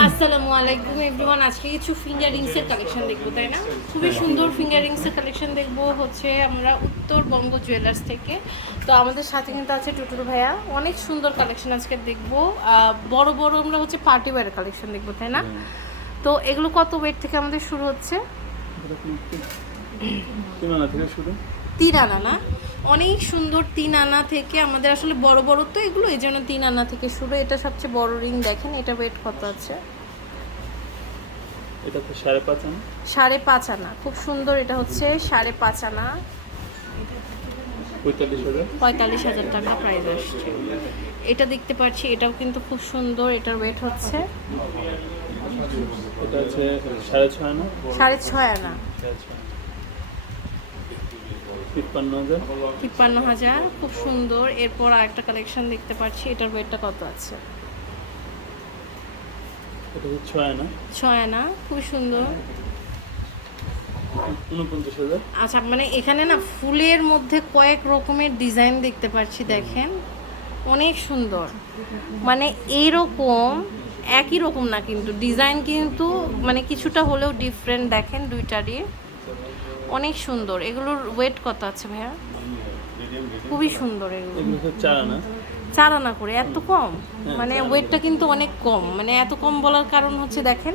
আসসালামু আলাইকুম এভরিওয়ান আজকে কিছু ফিঙ্গারিংসের কালেকশন দেখব তাই না? খুবই সুন্দর ফিঙ্গারিংসের কালেকশন দেখব হচ্ছে আমরা উত্তরবঙ্গ জুয়েলার্স থেকে। তো আমাদের সাথে কিন্তু আছে টুটুর ভাইয়া। অনেক সুন্দর কালেকশন আজকে দেখব। বড় বড় আমরা হচ্ছে পার্টি ওয়ারের কালেকশন দেখব তাই না? তো এগুলো কত ওয়েট থেকে আমাদের শুরু হচ্ছে? শুরু? তিন আনা না? অনেক সুন্দর তিন আনা থেকে আমাদের আসলে বড় বড় তো এগুলো এই জন্য তিন আনা থেকে শুরু। এটা সবচেয়ে বড় রিং দেখেন এটা ওয়েট কত আছে? এটা তো সাড়ে পাঁচ আনা। সাড়ে পাঁচ আনা। খুব সুন্দর এটা হচ্ছে সাড়ে পাঁচ আনা। পঁয়তাল্লিশ হাজার। টাকা প্রাইস আসছে। এটা দেখতে পাচ্ছি এটাও কিন্তু খুব সুন্দর এটার ওয়েট হচ্ছে এটা আছে সাড়ে ছয় আনা। সাড়ে ছয় আনা। তিপ্পান্ন হাজার। খুব সুন্দর। এরপর আরেকটা কালেকশন দেখতে পাচ্ছি এটার ওয়েটটা কত আছে? ছয় আনা খুব সুন্দর। আচ্ছা মানে এখানে না ফুলের মধ্যে কয়েক রকমের ডিজাইন দেখতে পাচ্ছি দেখেন। অনেক সুন্দর। মানে এইরকম একই রকম না কিন্তু। ডিজাইন কিন্তু মানে কিছুটা হলেও ডিফারেন্ট দেখেন দুইটারই অনেক সুন্দর। এগুলোর ওয়েট কত আছে ভাইয়া? খুবই সুন্দর এগুলো। চার করে এত কম? মানে ওয়েটটা কিন্তু অনেক কম। মানে এত কম বলার কারণ হচ্ছে দেখেন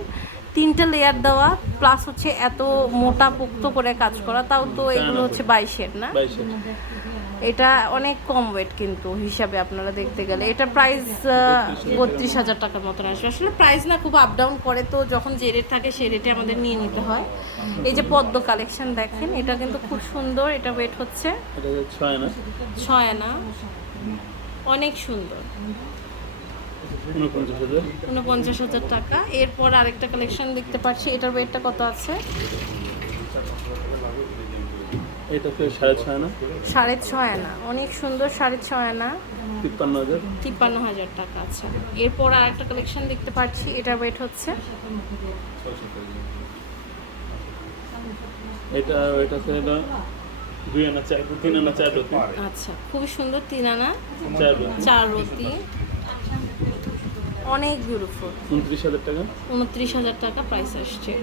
তিনটা লেয়ার দেওয়া প্লাস হচ্ছে এত মোটা পোক্ত করে কাজ করা তাও তো এগুলো হচ্ছে বাইশের না? এটা অনেক কম ওয়েট কিন্তু হিসাবে আপনারা দেখতে গেলে। এটা প্রাইস বত্রিশ হাজার টাকার মতন আসবে। আসলে প্রাইস না খুব আপ ডাউন করে তো যখন যে রেট থাকে সেই রেটে আমাদের নিয়ে নিতে হয়। এই যে পদ্ম কালেকশন দেখেন এটা কিন্তু খুব সুন্দর এটা ওয়েট হচ্ছে ছয় আনা। অনেক সুন্দর। উনপঞ্চাশ হাজার। টাকা। এরপর আরেকটা কালেকশন দেখতে পাচ্ছি এটার ওয়েটটা কত আছে? এটা সাড়ে ছয় আনা। সাড়ে ছয় আনা। অনেক সুন্দর সাড়ে ছয় আনা। তিপ্পান্ন হাজার। তিপ্পান্ন হাজার টাকা আচ্ছা। এরপর আরেকটা কালেকশন দেখতে পাচ্ছি এটার ওয়েট হচ্ছে। এটা এটা হচ্ছে দুই আনা চার তিন আনা চার রতি। আচ্ছা খুবই সুন্দর তিন আনা চার রতি। চার রতি। অনেক বিউটিফুল উনত্রিশ হাজার টাকা। উনত্রিশ হাজার টাকা প্রাইস আসছে।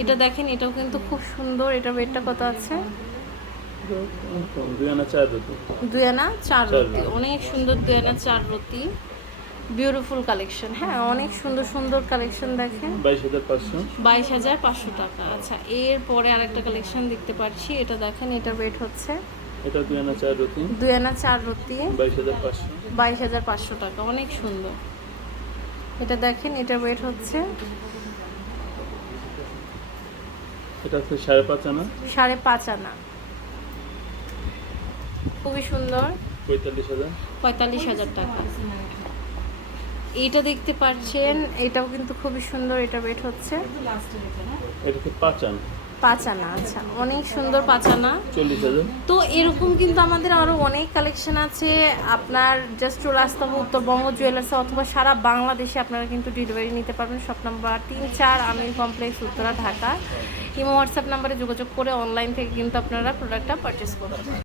এটা দেখেন এটাও কিন্তু খুব সুন্দর এটার ওয়েটটা কত আছে? দুই আনা চার রতি। অনেক সুন্দর দুই আনা চার রতি বিউটিফুল কালেকশন হ্যাঁ অনেক সুন্দর সুন্দর কালেকশন দেখেন। বাইশ হাজার পাঁচশো। টাকা। আচ্ছা এরপরে আরেকটা কালেকশন দেখতে পাচ্ছি এটা দেখেন এটার ওয়েট হচ্ছে। এটা দুই আনা চার রতি দুই আনা চার রতি বাইশ হাজার পাঁচশো। টাকা অনেক সুন্দর। এটা দেখেন এটার ওয়েট হচ্ছে এটা হচ্ছে সাড়ে পাঁচ আনা। সাড়ে পাঁচ আনা। খুবই সুন্দর। পঁয়তাল্লিশ হাজার। পঁয়তাল্লিশ হাজার টাকা। এইটা দেখতে পাচ্ছেন এটাও কিন্তু খুবই সুন্দর এটা ওয়েট হচ্ছে। এটা হচ্ছে পাঁচ আনা আচ্ছা অনেক সুন্দর পাঁচ আনা চল্লিশ হাজার। তো এরকম কিন্তু আমাদের আরও অনেক কালেকশন আছে। আপনার জাস্ট চলে আসতে হবে উত্তরবঙ্গ জুয়েলার্সে অথবা সারা বাংলাদেশে আপনারা কিন্তু ডেলিভারি নিতে পারবেন। শপ নাম্বার তিন চার Amir complex Uttara Dhaka. Imo WhatsApp নাম্বারে যোগাযোগ করে অনলাইন থেকে কিন্তু আপনারা প্রোডাক্টটা পারচেস করতে পারেন